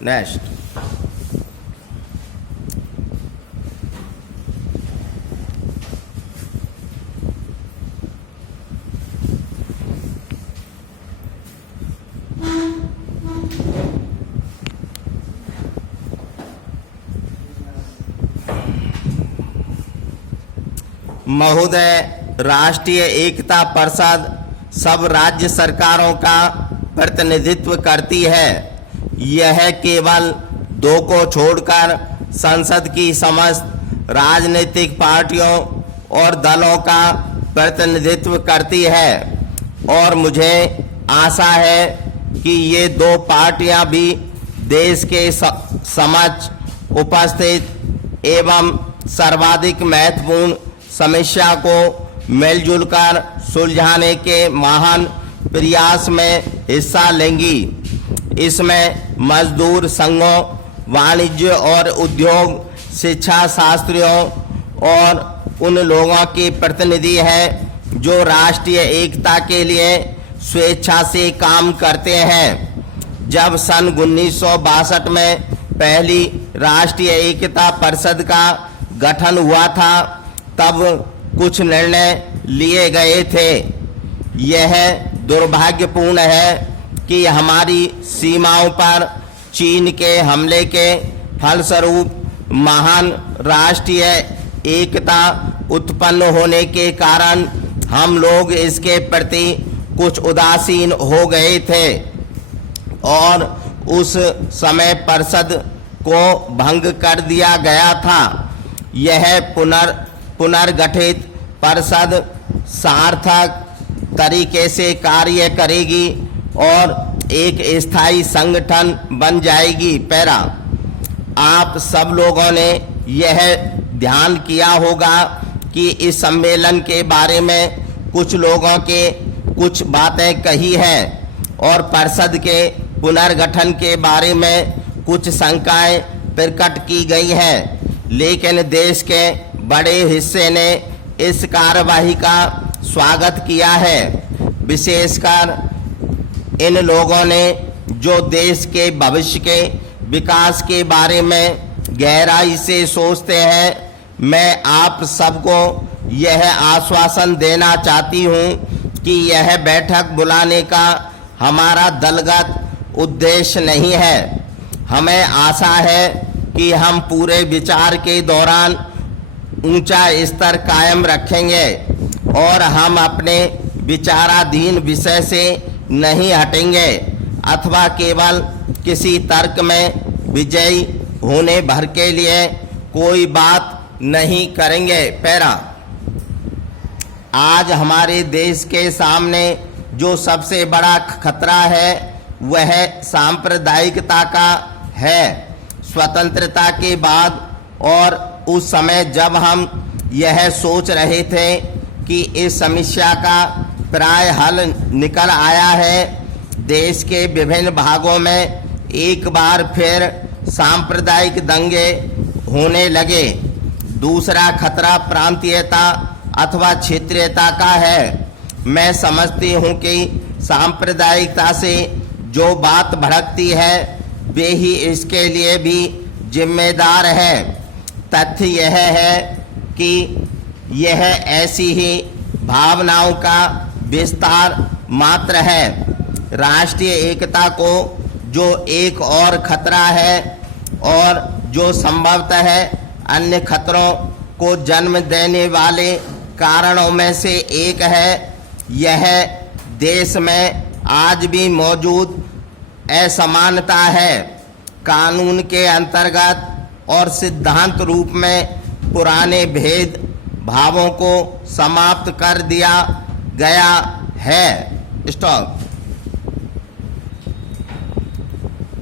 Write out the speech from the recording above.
Next. महोदय, राष्ट्रीय एकता परिषद सब राज्य सरकारों का प्रतिनिधित्व करती है। यह केवल दो को छोड़कर संसद की समस्त राजनीतिक पार्टियों और दलों का प्रतिनिधित्व करती है और मुझे आशा है कि ये दो पार्टियां भी देश के समक्ष उपस्थित एवं सर्वाधिक महत्वपूर्ण समस्या को मिलजुल कर सुलझाने के महान प्रयास में हिस्सा लेंगी। इसमें मजदूर संघों, वाणिज्य और उद्योग, शिक्षा शास्त्रियों और उन लोगों के प्रतिनिधि हैं जो राष्ट्रीय एकता के लिए स्वेच्छा से काम करते हैं। जब सन 1962 में पहली राष्ट्रीय एकता परिषद का गठन हुआ था तब कुछ निर्णय लिए गए थे। यह दुर्भाग्यपूर्ण है कि हमारी सीमाओं पर चीन के हमले के फलस्वरूप महान राष्ट्रीय एकता उत्पन्न होने के कारण हम लोग इसके प्रति कुछ उदासीन हो गए थे और उस समय परिषद को भंग कर दिया गया था। यह पुनर्गठित परिषद सार्थक तरीके से कार्य करेगी और एक स्थायी संगठन बन जाएगी। पैरा, आप सब लोगों ने यह ध्यान किया होगा कि इस सम्मेलन के बारे में कुछ लोगों के कुछ बातें कही हैं और परिषद के पुनर्गठन के बारे में कुछ शंकाएं प्रकट की गई हैं, लेकिन देश के बड़े हिस्से ने इस कार्यवाही का स्वागत किया है। विशेषकर इन लोगों ने जो देश के भविष्य के विकास के बारे में गहराई से सोचते हैं। मैं आप सबको यह आश्वासन देना चाहती हूं कि यह बैठक बुलाने का हमारा दलगत उद्देश्य नहीं है। हमें आशा है कि हम पूरे विचार के दौरान ऊंचा स्तर कायम रखेंगे और हम अपने विचाराधीन विषय से नहीं हटेंगे अथवा केवल किसी तर्क में विजयी होने भर के लिए कोई बात नहीं करेंगे। पैरा, आज हमारे देश के सामने जो सबसे बड़ा खतरा है वह सांप्रदायिकता का है। स्वतंत्रता के बाद और उस समय जब हम यह सोच रहे थे कि इस समस्या का प्राय हल निकल आया है, देश के विभिन्न भागों में एक बार फिर सांप्रदायिक दंगे होने लगे। दूसरा खतरा प्रांतीयता अथवा क्षेत्रीयता का है। मैं समझती हूँ कि सांप्रदायिकता से जो बात भड़कती है वे ही इसके लिए भी जिम्मेदार है। तथ्य यह है कि यह ऐसी ही भावनाओं का विस्तार मात्र है। राष्ट्रीय एकता को जो एक और खतरा है और जो संभवतः अन्य खतरों को जन्म देने वाले कारणों में से एक है, यह देश में आज भी मौजूद असमानता है। कानून के अंतर्गत और सिद्धांत रूप में पुराने भेद भावों को समाप्त कर दिया गया है। स्टॉप।